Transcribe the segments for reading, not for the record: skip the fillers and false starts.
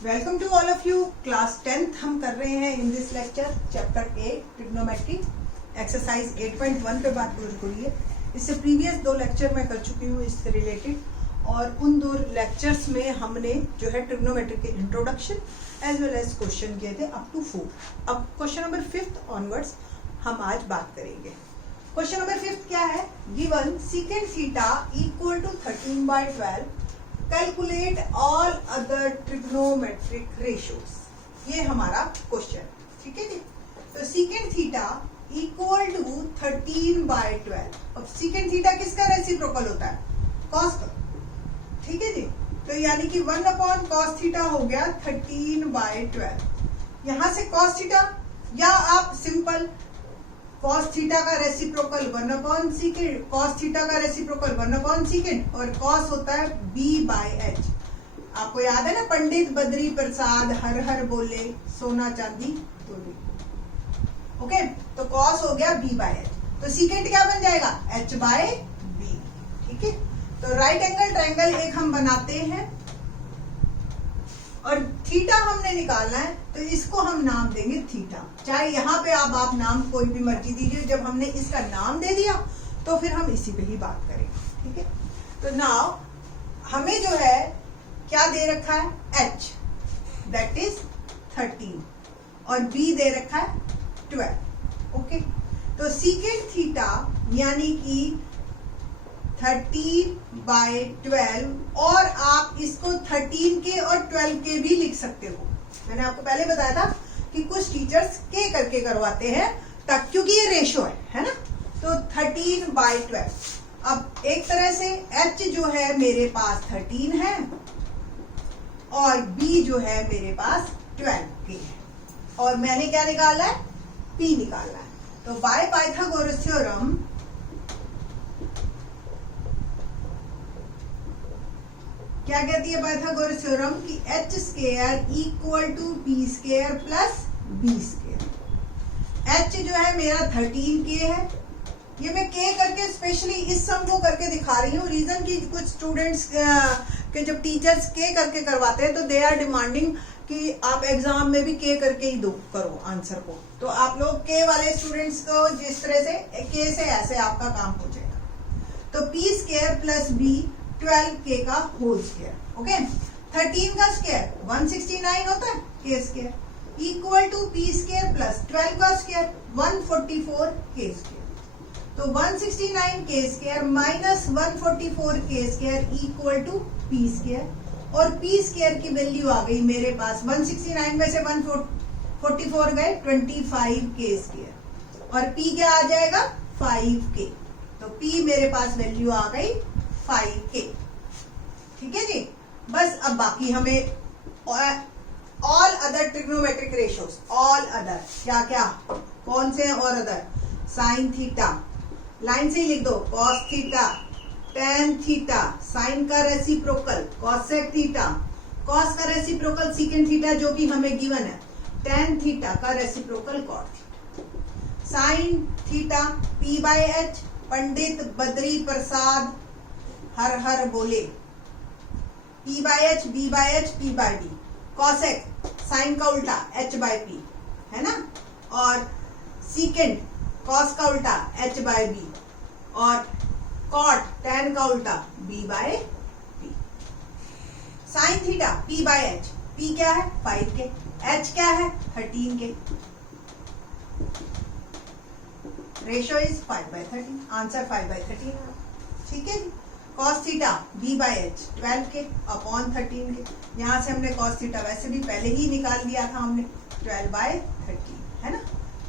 Welcome to all of you. Class 10th हम कर रहे हैं in this lecture chapter 8 trigonometry exercise 8.1 पे बात हो रही है। इससे प्रीवियस 2 लेक्चर मैं कर चुकी हूँ इससे रिलेटेड, और उन 2 लेक्चर्स में हमने जो है ट्रिग्नोमेट्री के introduction as well as question किए थे अप टू 4। अब क्वेश्चन नंबर 5 ऑनवर्ड्स हम आज बात करेंगे। क्वेश्चन नंबर 5 क्या है? Given secant theta equal to 13/12, calculate all other trigonometric ratios. ये हमारा क्वेश्चन, ठीक है जी। तो सीकेंट थीटा इक्वल टू 13/12। अब सीकेंट थीटा किसका रेसिप्रोकल होता है? कॉस का, ठीक है जी। तो यानी कि 1/cos थीटा हो गया 13/12। यहां से cos थीटा, या आप सिंपल cos थीटा का रेसिप्रोकल 1/secant, cos थीटा का रेसिप्रोकल 1/secant, और cos होता है b/h। आपको याद है ना, पंडित बद्री प्रसाद हर हर बोले, सोना चांदी तोले। ओके, तो cos हो गया b/h। तो secant क्या बन जाएगा? h/b, ठीक है। तो राइट एंगल ट्रायंगल एक हम बनाते हैं, और थीटा हमने निकालना है, तो इसको हम नाम देंगे थीटा। चाहे यहाँ पे आप नाम कोई भी मर्जी दीजिए। जब हमने इसका नाम दे दिया तो फिर हम इसी पे ही बात करेंगे, ठीक है। तो नाउ हमें जो है क्या दे रखा है? h, दैट इज 13, और b दे रखा है 12। ओके, तो सीकेंट थीटा यानी कि 13/12, और आप इसको 13 के और 12 के भी लिख सकते हो। मैंने आपको पहले बताया था कि कुछ टीचर्स के करके करवाते हैं तक, क्योंकि ये रेशो है ना। तो 13/12। अब एक तरह से h जो है मेरे पास 13 है, और b जो है मेरे पास 12 के है, और मैंने क्या निकालना है? p निकालना है। तो बाय पाइथागोरस थ्योरम क्या कहती है पाइथागोरस थ्योरम? कि h² equal to b² plus b²। h जो है मेरा 13k है। ये मैं k करके स्पेशली इस सम को करके दिखा रही हूँ। रीजन कि कुछ स्टूडेंट्स के जब टीचर्स k करके करवाते हैं तो दे आर डिमांडिंग कि आप एग्जाम में भी k करके ही दो, करो आंसर को। तो आप लोग k वाले स्टूडेंट्स को जिस तरह से k से ऐसे आपका काम हो जाएगा। तो p² प्लस b 12k का होल स्क्वायर। ओके, 13 का स्क्वायर 169 होता है, k square equal to p² plus 12 का स्क्वायर 144k स्क्वायर। तो 169k² minus 144k² equal to p², और p² की वैल्यू आ गई मेरे पास 169 में से 144 गए 25k², और p क्या आ जाएगा? 5k। तो p मेरे पास वैल्यू आ गई 5k, ठीक है जी। बस अब बाकी हमें all other trigonometric ratios, all other क्या क्या कौन से हैं? और अदर साइन थीटा, लाइन से ही लिख दो, cos theta, tan theta, sine का रेसिप्रोकल कॉसेक थीटा, कॉस का रेसिप्रोकल सीकेंट थीटा जो कि हमें गिवन है, टेन थीटा का reciprocal cot theta, sine theta p/h, Pandit Badri Prasad हर हर बोले, p/h, b/h, p/d, cosec sign का उल्टा h/p है ना, और सीकेंट कॉस का उल्टा h/b, और कॉट टेन का उल्टा b/p। Sign theta p/h, p क्या है? 5k, h क्या है? 13k। रेशियो इज 5/13, आंसर 5/13, ठीक है जी। cos theta b/h 12k upon 13k। यहाँ से हमने cos थीटा वैसे भी पहले ही निकाल लिया था हमने, 12/13 है ना,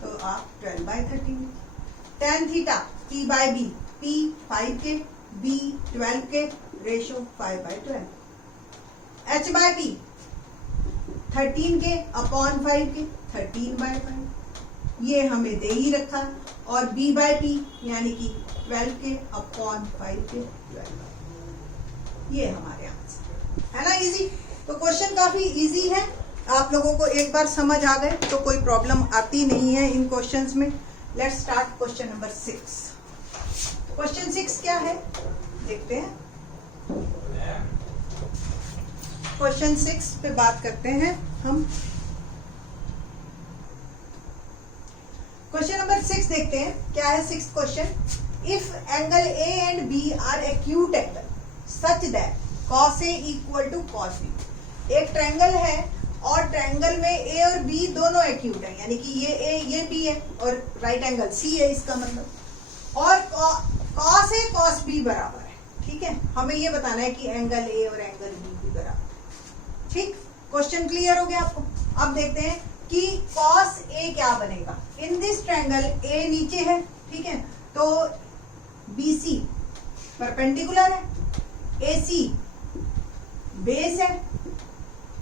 तो आप 12/13। tan theta p/b, p 5k, b 12k, ratio 5/12। h/p 13k upon 5k, 13/5, ये हमें दे ही रखा, और b/p यानी कि 12k अपॉन 5k, 12। ये हमारे आंसर है ना, इजी। तो क्वेश्चन काफी इजी है, आप लोगों को एक बार समझ आ गए तो कोई प्रॉब्लम आती नहीं है इन क्वेश्चंस में। Let's start question number 6। Question 6 क्या है देखते हैं। क्वेश्चन 6 पे बात करते हैं हम। क्वेश्चन नंबर 6 देखते हैं क्या है। 6th question, if angle A and B are acute angle such that cos A equal to cos B। एक ट्रायंगल है और ट्रायंगल में ए और बी दोनों एक्यूट है, यानी कि ये ए ये बी है और राइट एंगल सी है इसका मतलब, और cos A cos B बराबर है। ठीक है, हमें ये बताना है कि एंगल ए और एंगल बी भी बराबर। ठीक, क्वेश्चन क्लियर हो गया आपको। अब देखते हैं कि cos A क्या बनेगा। इन दिस ट्रायंगल ए नीचे है, ठीक है, तो BC परपेंडिकुलर है, AC बेस है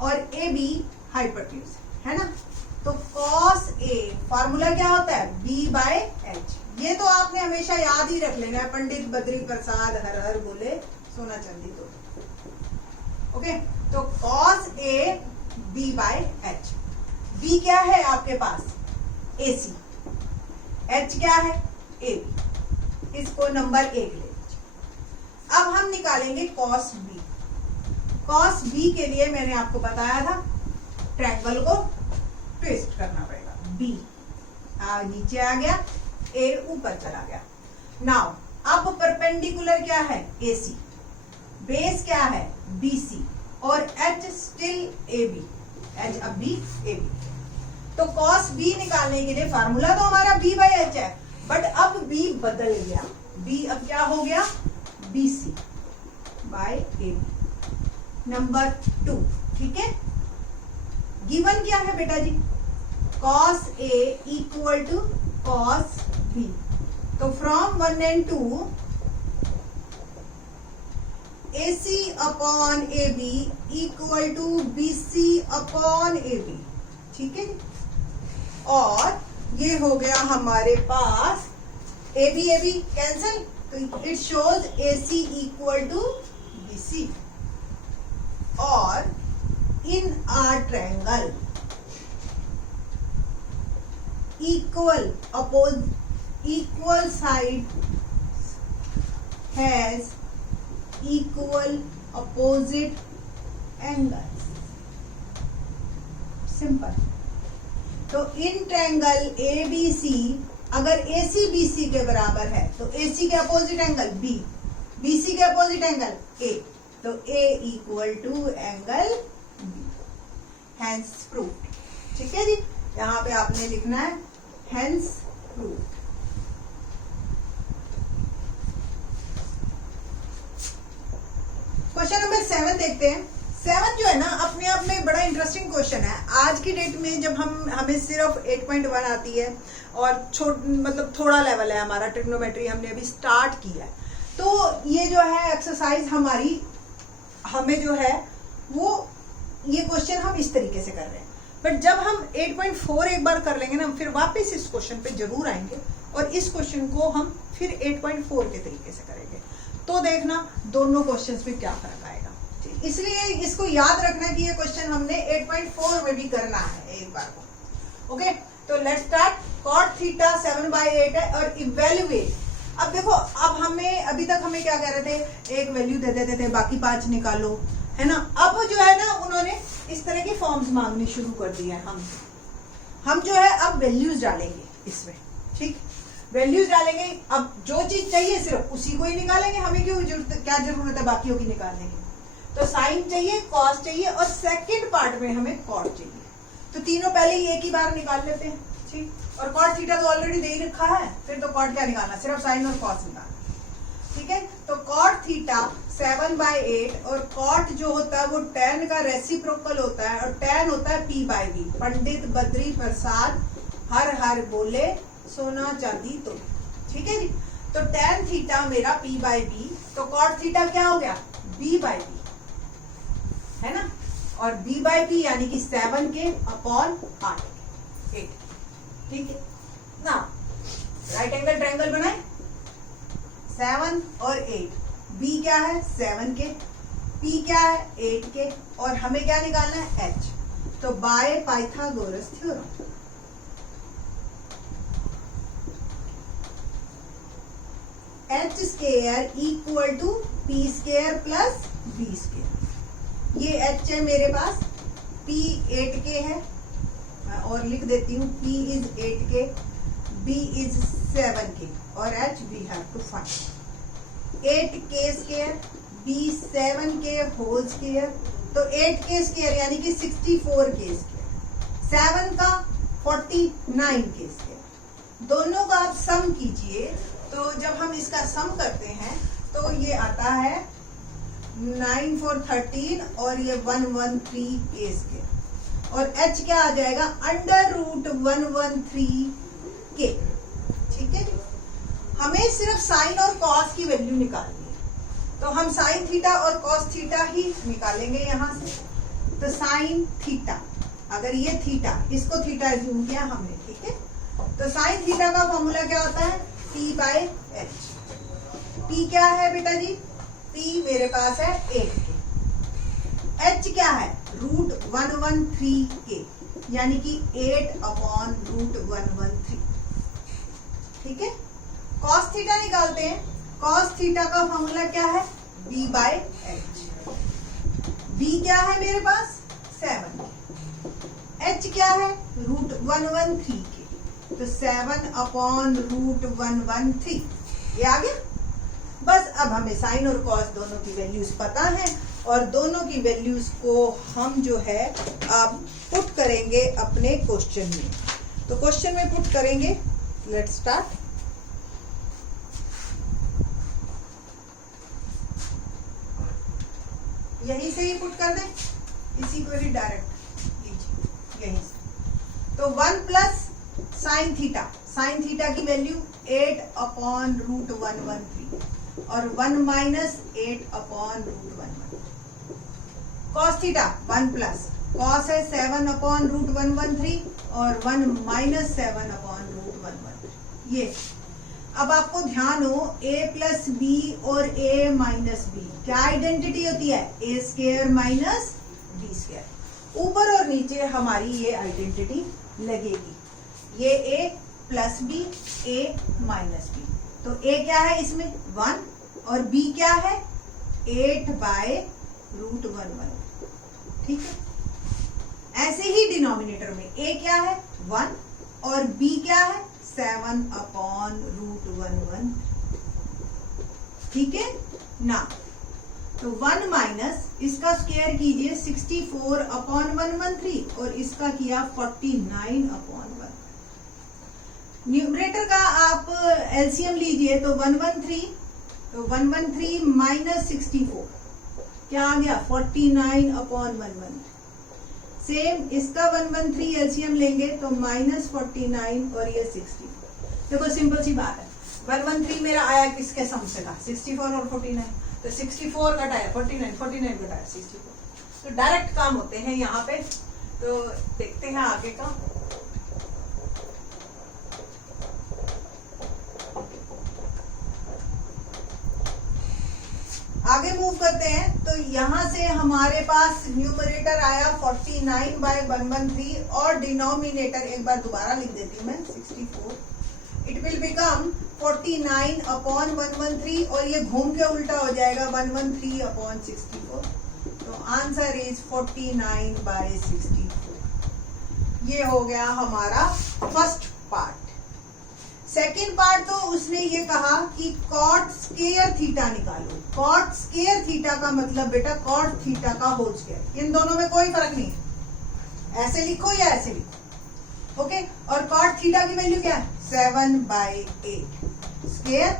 और AB हाइपोटेन्यूज है ना। तो cos A फार्मूला क्या होता है, B/H। ये तो आपने हमेशा याद ही रख लेना है, पंडित बद्री प्रसाद हर हर बोले सोना चांदी तो। ओके, तो cos A B/H। B क्या है आपके पास, AC, H क्या है, AB। इसको नंबर 1 ले लीजिए। अब हम निकालेंगे cos B। cos B के लिए मैंने आपको बताया था ट्रायंगल को ट्विस्ट करना पड़ेगा। B नीचे आ गया, A ऊपर चला गया। नाउ अब परपेंडिकुलर क्या है, AC, बेस क्या है, BC, और H स्टिल AB, H अब भी AB। तो cos B निकालने के लिए फार्मूला तो हमारा B/H है, बट अब B बदल गया। B अब क्या हो गया, BC/AB। नंबर 2, ठीक है। गिवन क्या है बेटा जी, cos A equal to cos B। तो from 1 and 2 AC upon AB equal to BC upon AB। ठीक है, और ये हो गया हमारे पास AB कैंसिल, तो it shows AC equal to BC। और in are triangle equal side has equal opposite angles। Simple. तो इन ट्रायंगल ABC अगर AC BC के बराबर है तो AC के अपोजिट एंगल B, BC के अपोजिट एंगल A, तो A equal to angle B। Hence proved. ठीक है जी, यहाँ पे आपने लिखना है हैंस प्रूव्ड। क्वेश्चन नंबर 7 देखते हैं। 7 जो है ना अपने आप में बड़ा इंटरेस्टिंग क्वेश्चन है। आज की डेट में जब हमें सिर्फ 8.1 आती है और मतलब थोड़ा लेवल है हमारा, ट्रिग्नोमेट्री हमने अभी स्टार्ट किया है, तो ये जो है एक्सरसाइज हमारी, हमें जो है वो ये क्वेश्चन हम इस तरीके से कर रहे हैं। बट जब हम 8.4 एक बार कर लेंगे ना, फिर वापस इस क्वेश्चन पे जरूर आएंगे और इस क्वेश्चन को हम फिर 8.4 के तरीके से करेंगे। तो देखना दोनों क्वेश्चंस में क्या फर्क आएगा। इसलिए इसको याद रखना कि ये क्वेश्चन हमने 8.4 में भी करना है एक बार को। ओके, तो लेट्स स्टार्ट। cot थीटा 7/8 है और इवेल्युएट। अब देखो, अब हमें अभी तक हमें क्या कह रहे थे, एक वैल्यू दे देते थे, बाकी 5 निकालो, है ना। अब जो है ना उन्होंने इस तरह के फॉर्म्स मांगने शुरू कर दिए हैं। हम जो है अब वैल्यूज डालेंगे इसमें। ठीक, वैल्यूज डालेंगे। अब जो चीज चाहिए सिर्फ उसी को ही निकालेंगे, हमें क्यों क्या जरूरत है बाकियों की निकालने की। तो साइन चाहिए, कॉस चाहिए और सेकंड पार्ट में हमें कॉट चाहिए। तो तीनों पहले ही एक ही बार निकाल लेते हैं। ठीक, और कॉट थीटा तो ऑलरेडी दे ही रखा है, फिर तो कॉट क्या निकालना, सिर्फ साइन और कॉस निकालना। ठीक है, तो कॉट थीटा 7/8 और कॉट जो होता है वो tan का रेसिप्रोकल होता है और tan होता है P/B। पंडित बद्री प्रसाद हर हर बोले सोना चांदी तो। ठीक है जी, तो tan थीटा मेरा P/B, तो कॉट थीटा क्या हो गया, B/B, है ना। और B/B यानी कि 7 के अपॉन 8। ठीक है ना, राइट एंगल ट्रायंगल बनाए, 7 और 8। B क्या है, 7 के, P क्या है, 8 के, और हमें क्या निकालना है, H। तो by Pythagoras theorem H square equal to P square plus B square. ये h है मेरे पास, p 8k है, मैं और लिख देती हूँ, p is 8k, b is 7k और h we have to find 8k square, b 7k whole square, तो 8k square यानी कि 64k square, 7 का 49k square, दोनों का आप सम कीजिए। तो जब हम इसका सम करते हैं तो ये आता है 9 4 13 और ये 113k square और h क्या आ जाएगा, अंडर रूट 113k। ठीक है जी, हमें सिर्फ साइन और कॉस की वैल्यू निकालनी है, तो हम साइन थीटा और कॉस थीटा ही निकालेंगे यहाँ से। तो साइन थीटा, अगर ये थीटा, इसको थीटा एज्यूम किया हमने, ठीक है, तो साइन थीटा का फॉर्मूला क्या होता है, p बाय h। p क्या है बेटा जी, p मेरे पास है 8k, h क्या है, रूट 113k यानी कि 8 अपॉन रूट 113। ठीक है, कॉस थीटा निकालते हैं, कॉस थीटा का फॉर्मूला क्या है, b बाय h। b क्या है मेरे पास 7, h क्या है रूट 113k, तो 7 अपॉन रूट 113, ये आ गया। बस अब हमें साइन और कॉस दोनों की वैल्यूज पता है और दोनों की वैल्यूज को हम जो है अब पुट करेंगे अपने क्वेश्चन में। तो क्वेश्चन में पुट करेंगे, लेट्स स्टार्ट। यहीं से ही पुट कर दें, इसी को ही डायरेक्ट लीजिए यहीं से। तो 1 plus sine theta, sine theta की वैल्यू 8 अपॉन रूट 113 और 1 minus 8 upon root 113। Cos theta 1 plus cos है 7 अपॉन रूट 113 और 1 माइनस 7 अपॉन रूट 113। ये अब आपको ध्यान हो, a प्लस बी और a माइनस बी क्या आइडेंटिटी होती है, a square minus b square. ऊपर और नीचे हमारी ये आइडेंटिटी लगेगी, ये a plus B, a minus B, तो a क्या है इसमें 1 और b क्या है 8 बाय रूट 113। ठीक है, ऐसे ही डिनोमिनेटर में a क्या है 1 और b क्या है 7 अपॉन रूट 113। ठीक है ना, तो 1 माइनस इसका स्क्वायर कीजिए 64 अपॉन 113 और इसका किया 49 अपॉन 1। न्यूमरेटर का आप एलसीएम लीजिए तो 113, तो 113 माइनस 64 क्या आ गया 49 अपॉन 113। सेम इसका 113 एलसीएम लेंगे तो माइनस 49 और ये 64। देखो सिंपल सी बात है, 113 मेरा आया किसके सम से था 64 और 49, तो 64 घटाया 49, 49 घटाया 64, तो डायरेक्ट काम होते हैं यहाँ पे। तो देखते हैं आगे का। आगे मूव करते हैं, तो यहाँ से हमारे पास न्यूमरेटर आया 49 बाय 113 और डिनोमिनेटर एक बार दोबारा लिख देती हूँ मैं 64। इट विल बिकम 49 अपॉन 113 और ये घूम के उल्टा हो जाएगा 113 अपॉन 64। तो आंसर इज 49 बाय 64। ये हो गया हमारा फर्स्ट पार्ट। सेकेंड पार्ट तो उसने ये कहा कि कॉट स्क्वायर थीटा निकालो। कॉट स्क्वायर थीटा का मतलब बेटा कॉट थीटा का होल स्क्वायर, इन दोनों में कोई फर्क नहीं है, ऐसे लिखो या ऐसे लिखो, ओके। और कॉट थीटा की वैल्यू क्या है 7 बाय 8 स्क्वायर,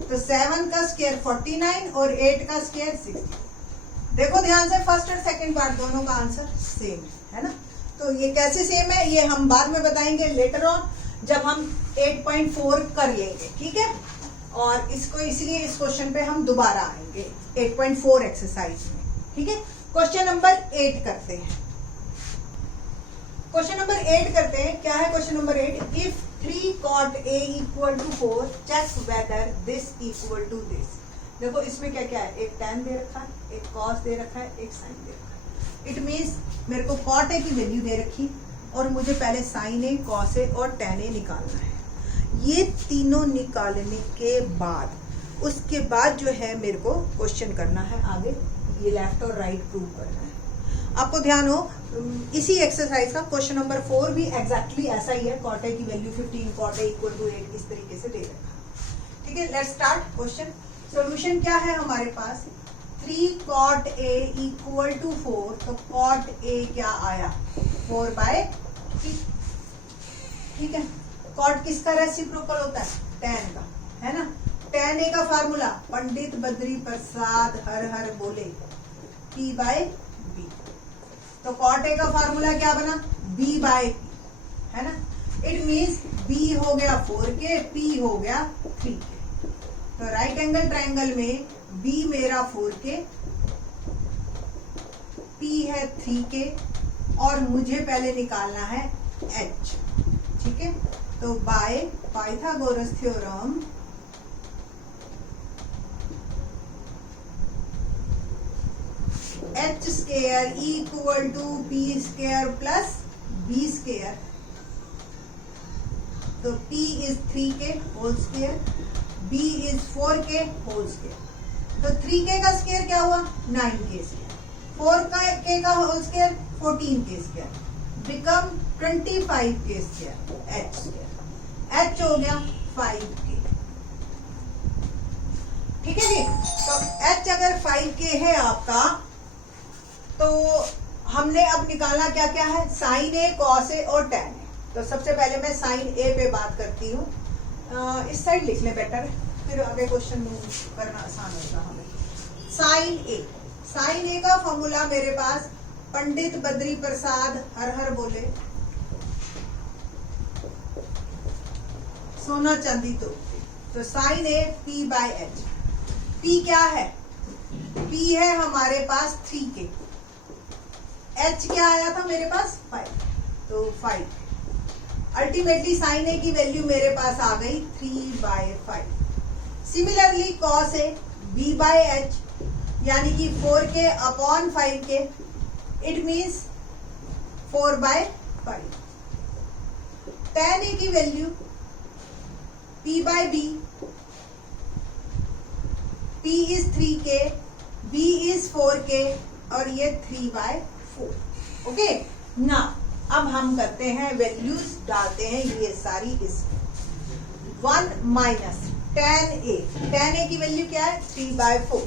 तो 7 का स्क्वायर 49 और 8 का स्क्वायर 60। देखो ध्यान से, फर्स्ट और सेकेंड पार्ट दोनों का आंसर सेम है ना। तो ये कैसे सेम है ये हम बाद में बताएंगे लेटर ऑन, जब हम 8.4 कर लेंगे, ठीक है। और इसको इसलिए इस क्वेश्चन पे हम दोबारा आएंगे 8.4 एक्सरसाइज में, ठीक है। क्वेश्चन नंबर 8 करते हैं। क्वेश्चन नंबर 8 करते हैं। क्या है question number 8? If 3 cot A equal to 4 check whether this equal to this. देखो इसमें क्या क्या है, एक tan दे रखा है, एक cos दे रखा है, एक sin दे रखा है। इट मीन्स मेरे को cot A की वैल्यू दे रखी और मुझे पहले sin A, cos A और tan A निकालना है। ये तीनों निकालने के बाद उसके बाद जो है मेरे को क्वेश्चन करना है आगे ये लेफ्ट और राइट प्रूव करना है। आपको ध्यान हो, इसी एक्सरसाइज का क्वेश्चन नंबर 4 भी एग्जैक्टली ऐसा ही है। कॉट ए की value 15, cot A equal to 8 इस तरीके से दे रखा। ठीक है, लेट्स स्टार्ट क्वेश्चन। सॉल्यूशन क्या है हमारे पास, 3 कॉट ए इक्वल टू 4, तो कॉट ए क्या आया 4/3। ठीक है, कॉट किसका रेसिप्रोकल होता है, tan का, है ना। tan ए का फार्मूला पंडित बद्री प्रसाद हर हर बोले P/B, तो कॉट ए का फार्मूला क्या बना B/P, है ना। इट मीन्स B हो गया 4K, P हो गया 3K। तो राइट एंगल ट्रायंगल में B मेरा 4K, P है 3K और मुझे पहले निकालना है H। ठीक है, तो by Pythagoras theorem H square equal to P square plus B square, तो P is 3K whole square, B is 4K whole square. तो 3K का स्क्वायर क्या हुआ 9K स्क्वायर, 4K का whole square 14K square, become 25K square H square. H हो गया 5K। ठीक है जी, तो H अगर 5K है आपका, तो हमने अब निकालना क्या क्या है, साइन ए, कॉस ए और tan ए। तो सबसे पहले मैं साइन ए पे बात करती हूँ, इस साइड लिख लें बेटर है, फिर आगे क्वेश्चन करना आसान होगा हमें। साइन ए का फॉर्मूला मेरे पास पंडित बद्री प्रसाद हर हर बोले सोना चांदी तो साइन ए P/H। P क्या है, P है हमारे पास 3K, H क्या आया था मेरे पास 5, तो 5। अल्टीमेटली साइन ए की वैल्यू मेरे पास आ गई 3/5। सिमिलरली कॉस ए B/H यानी कि 4K upon 5K, it means 4/5। tan ए की value P/B, P is 3K, B is 4K और ये 3/4। ओके ना, अब हम करते हैं वैल्यूज डालते हैं ये सारी इस 1 माइनस tan ए की वैल्यू क्या है 3/4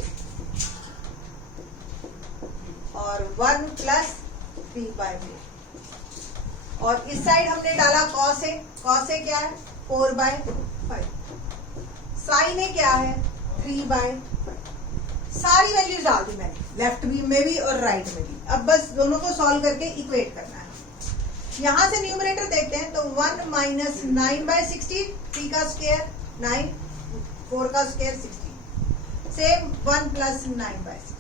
और 1 प्लस 3/4 और इस साइड हमने डाला cos ए क्या है 4/5, साइन ए क्या है 3/5। सारी वैल्यूज डाल दी मैंने, लेफ्ट में भी और राइट में भी। अब बस दोनों को सॉल्व करके इक्वेट करना है। यहां से न्यूमरेटर देखते हैं, तो 1 माइनस 9/16, 3 का स्क्वायर 9, 4 का स्क्वायर 16, सेम 1 प्लस 9/16।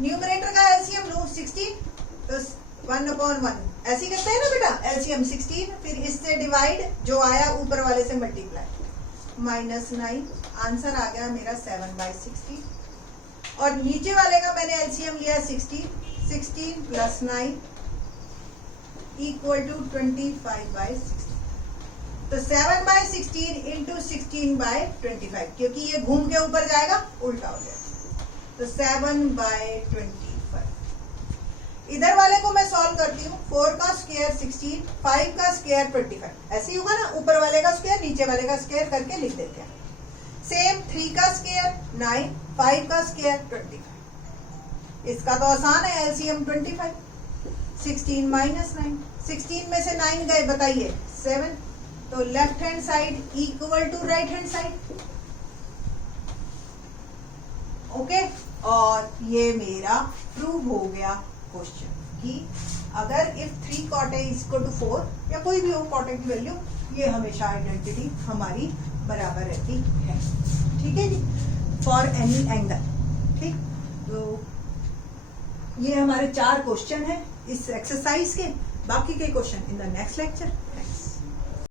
न्यूमरेटर का एलसीएम लो 16, तो 1/1 ऐसे ही करते हैं ना बेटा, एलसीएम 16, फिर इससे डिवाइड, जो आया ऊपर वाले से मल्टीप्लाई, -9, आंसर आ गया मेरा 7/16। और नीचे वाले का मैंने एलसीएम लिया 16 प्लस 9 इक्वल टू 25/16। तो 7/16 इंटू 16/25, क्योंकि ये घूम के ऊपर जाएगा उल्टा हो जाएगा, तो 7/25। इधर वाले को मैं सॉल्व करती हूँ, 4 का स्क्वायर 16, 5 का स्क्वायर 25, ऐसे ही होगा ना, ऊपर वाले का स्क्वायर नीचे वाले का स्क्वायर करके लिख देते हैं। सेम 3 का स्क्वायर 9, 5 का स्क्वायर 25। इसका तो आसान है, एलसीएम 25, 16 माइनस 9, 16 में से 9 गए बताइए 7, तो left hand side equal to right hand side. Okay, और ये मेरा प्रूव हो गया क्वेश्चन कि अगर if 3 cot A is equal to 4 या कोई भी हो cot A की वैल्यू, ये हमेशा आइडेंटिटी हमारी बराबर रहती है। ठीक है जी, फॉर एनी एंगल। ठीक, तो ये हमारे 4 क्वेश्चन हैं इस एक्सरसाइज के। बाकी के question in the next lecture.